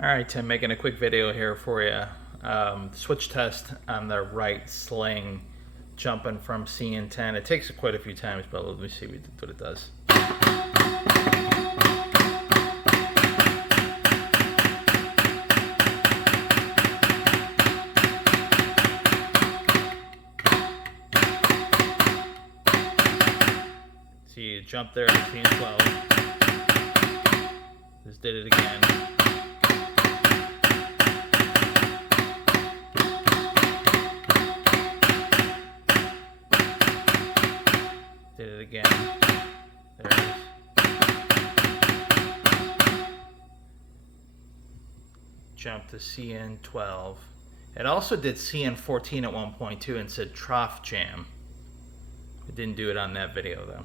Alright Tim, making a quick video here for you. Switch test on the right sling, jumping from C and 10. It takes quite a few times, but let me see what it does. See, you jump there at C and 12. Just did it again. Did it again. There it is. Jump to CN12. It also did CN14 at one point too and said trough jam. It didn't do it on that video though.